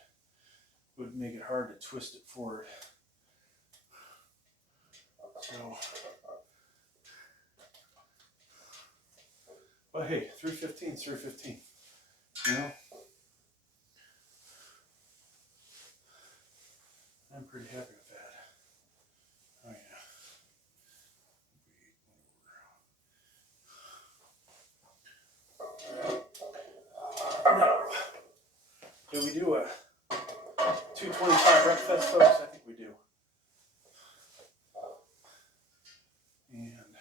would make it hard to twist it forward. So, but hey, 315 is 315, you know? I'm pretty happy with that. Oh yeah. Now, do we do a 225 rep test, folks? I think we do. And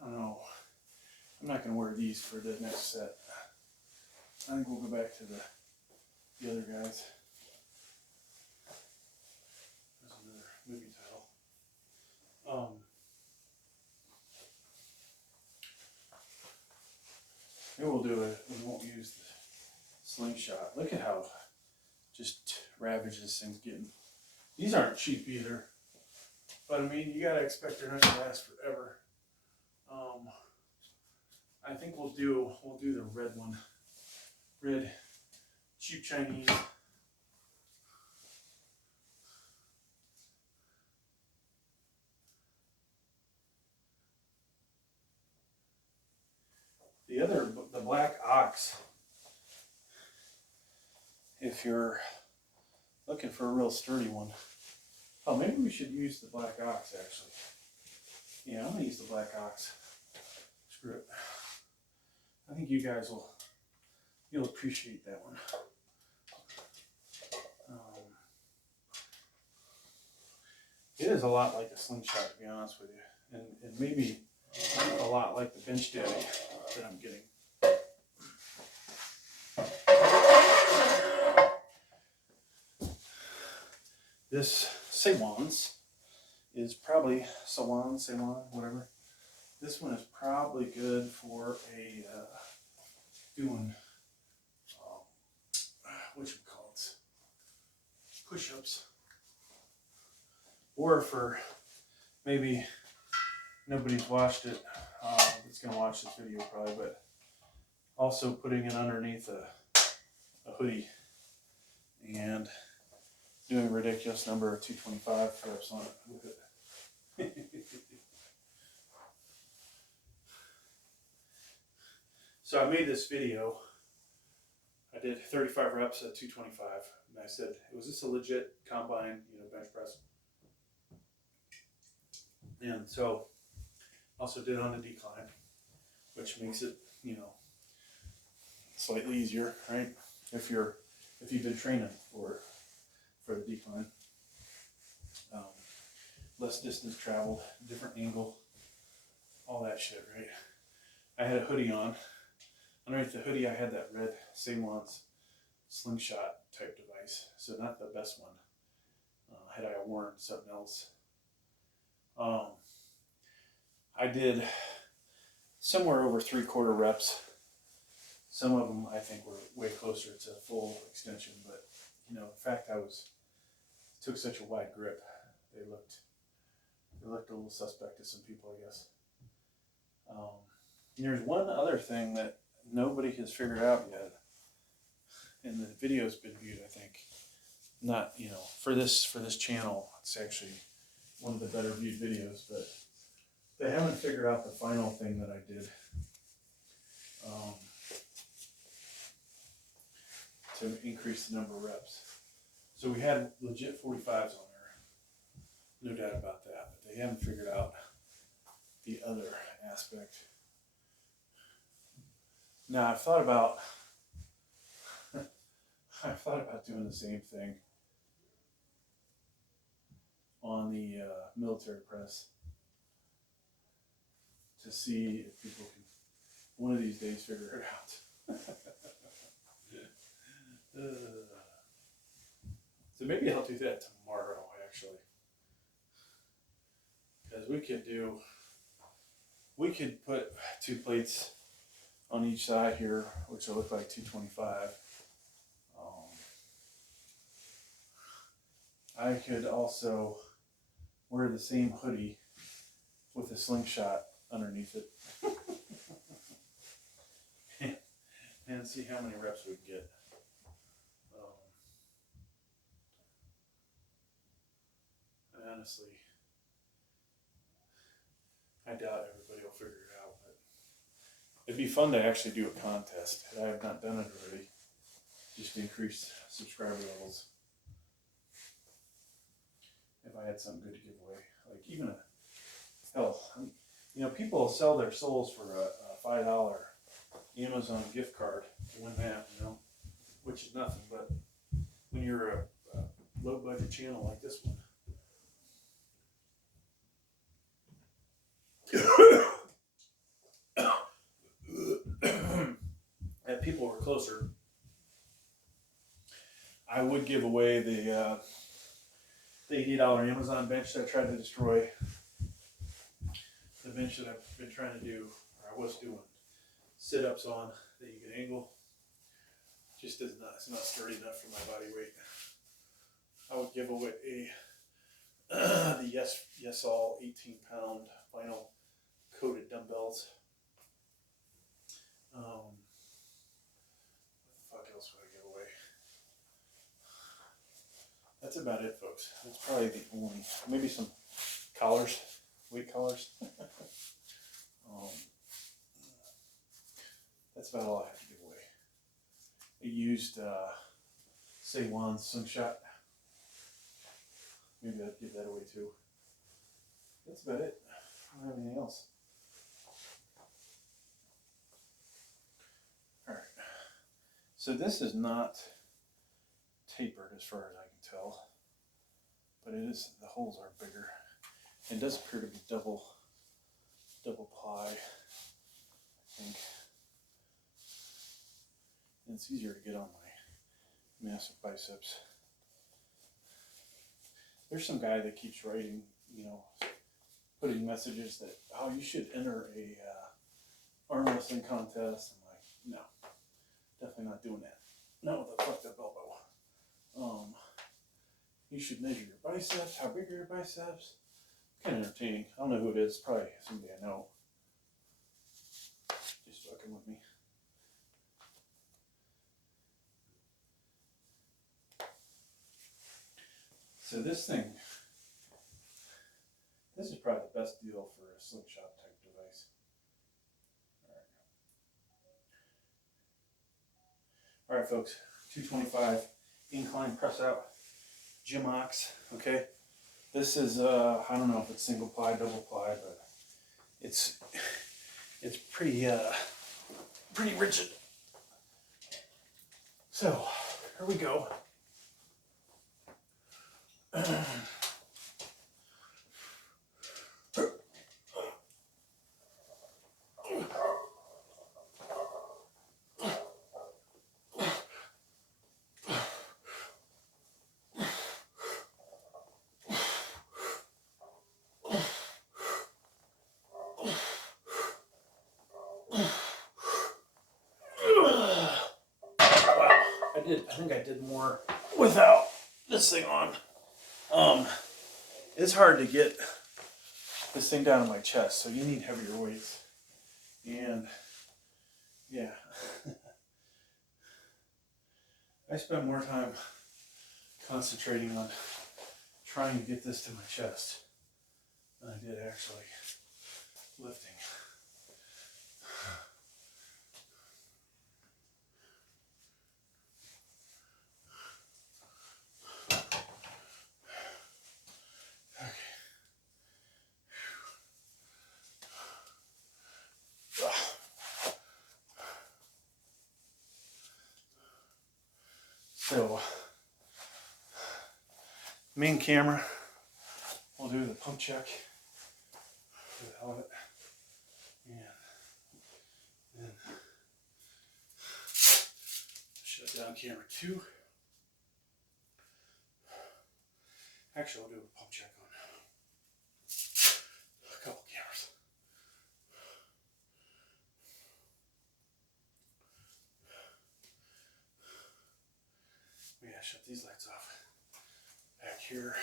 I don't know. I'm not going to wear these for the next set. I think we'll go back to the other guys. There's another movie title. Maybe we'll do it. We won't use the slingshot. Look at how just ravaged this thing's getting. These aren't cheap either, but I mean, you gotta expect they're not gonna last forever. I think we'll do the red one, red cheap Chinese. The black ox, if you're looking for a real sturdy one. Oh, maybe we should use the black ox actually. Yeah, I'm gonna use the black ox. Screw it. I think you guys you'll appreciate that one. is a lot like a slingshot, to be honest with you, and maybe a lot like the bench daddy that I'm getting. This Sewans is probably Sewan, whatever. This one is probably good for a doing what you call it, push-ups, or for maybe nobody's watched it. That's gonna watch this video probably, but also putting it underneath a hoodie and doing a ridiculous number of 225 reps on it with it. So I made this video. I did 35 reps at 225, and I said, was this a legit combine, bench press? And so also did on the decline, which makes it, slightly easier, right? If you've been training for the decline. Less distance traveled, different angle, all that shit, right? I had a hoodie on. Underneath the hoodie, I had that red Sewans slingshot type device, so not the best one. Had I worn something else. I did somewhere over 3/4 reps. Some of them I think were way closer to full extension, but the fact I took such a wide grip, they looked a little suspect to some people, I guess. There's one other thing that nobody has figured out yet, and the video's been viewed, I think, not for this channel, it's actually one of the better viewed videos, but they haven't figured out the final thing that I did to increase the number of reps. So we had legit 45s on there, no doubt about that, but they haven't figured out the other aspect. Now I've thought about doing the same thing on the military press to see if people can one of these days figure it out. So maybe I'll do that tomorrow, actually, because we could put 2 plates on each side here, which will look like 225. I could also wear the same hoodie with a slingshot underneath it and see how many reps we can get. Honestly, I doubt everybody will figure it out, but it'd be fun to actually do a contest. I have not done it already, just to increase subscriber levels. If I had something good to give away, like even people sell their souls for a $5 Amazon gift card to win that, which is nothing, but when you're a low budget channel like this one, if people were closer, I would give away the $80 Amazon bench that I tried to destroy. The bench that I've been trying to do, or I was doing sit-ups on that you can angle. Just it's not sturdy enough for my body weight. I would give away the Yes All 18-pound vinyl coated dumbbells. What the fuck else would I give away? That's about it, folks. That's probably the only, maybe some collars, weight collars. That's about all I have to give away. I used Sewans slingshot. Maybe I'd give that away too. That's about it. I don't have anything else. Alright. So this is not tapered as far as I can tell, but it is, the holes are bigger. It does appear to be double ply, I think. And it's easier to get on my massive biceps. There's some guy that keeps writing, you know, putting messages that, oh, you should enter a arm wrestling contest. I'm like, no, definitely not doing that. Not with a fucked up elbow. You should measure your biceps. How big are your biceps? Kind of entertaining. I don't know who it is. Probably somebody I know. Just fucking with me. So this thing, this is probably the best deal for a slingshot type device. All right, folks, 225 incline press out gym ox. Okay, this is I don't know if it's single ply, double ply, but it's pretty rigid. So here we go. I think I did more without this thing on. It's hard to get this thing down to my chest, so you need heavier weights. And yeah, I spent more time concentrating on trying to get this to my chest than I did actually lifting. So, main camera, we'll do the pump check for the hell of it. And then shut down camera 2. Actually, I'll do a pump check on a couple cameras. We gotta shut these lights off. Back here.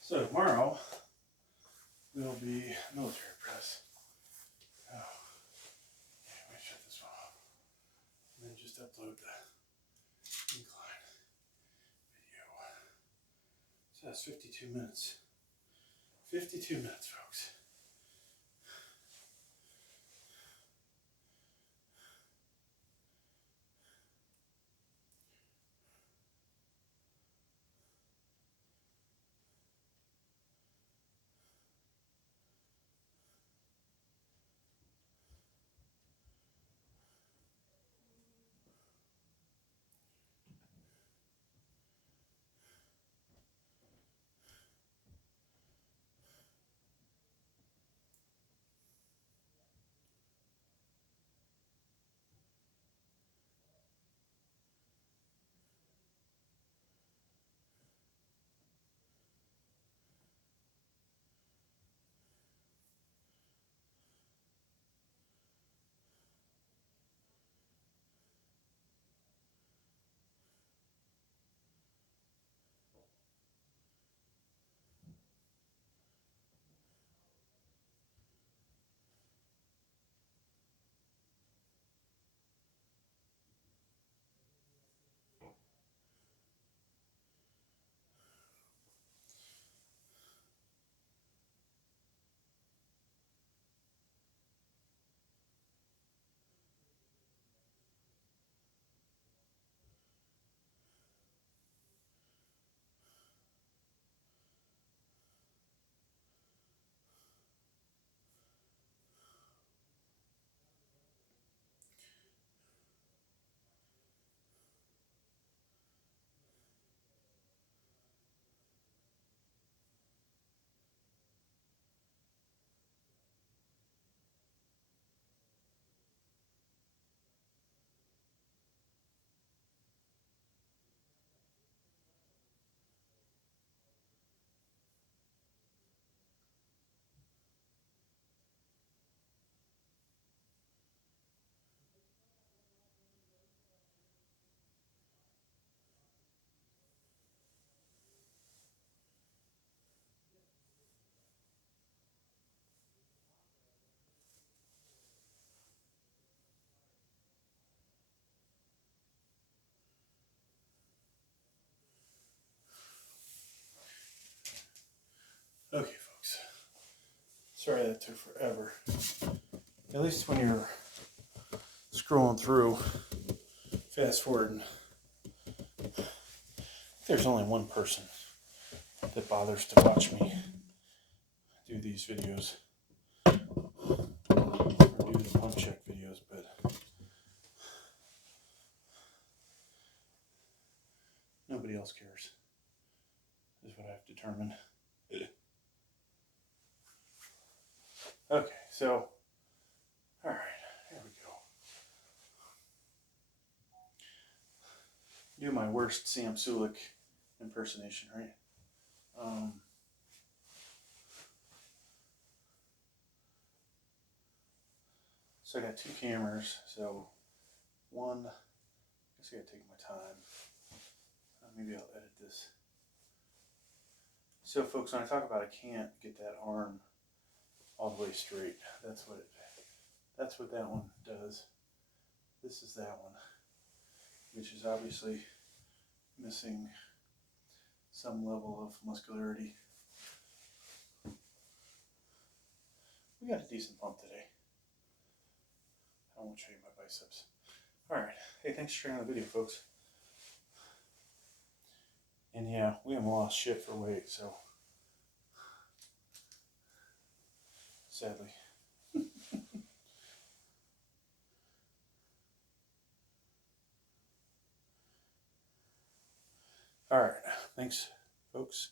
So tomorrow will be military press. Oh, yeah, let me shut this one off. And then just upload the incline video. So that's 52 minutes. 52 minutes, folks. Sorry that took forever. At least when you're scrolling through, fast forwarding, there's only one person that bothers to watch me do these videos, or do the pump check videos, but nobody else cares, is what I've determined. Okay, so, alright, here we go. Do my worst Sam Sulik impersonation, right? So I got two cameras, so one, I guess I gotta take my time. Maybe I'll edit this. So folks, when I talk about I can't get that arm all the way straight, that's what that one does. This is that one, which is obviously missing some level of muscularity. We got a decent pump today. I won't show you my biceps. Alright, hey, thanks for sharing the video, folks. And yeah, we haven't lost shit for weight, so sadly. Alright, thanks, folks.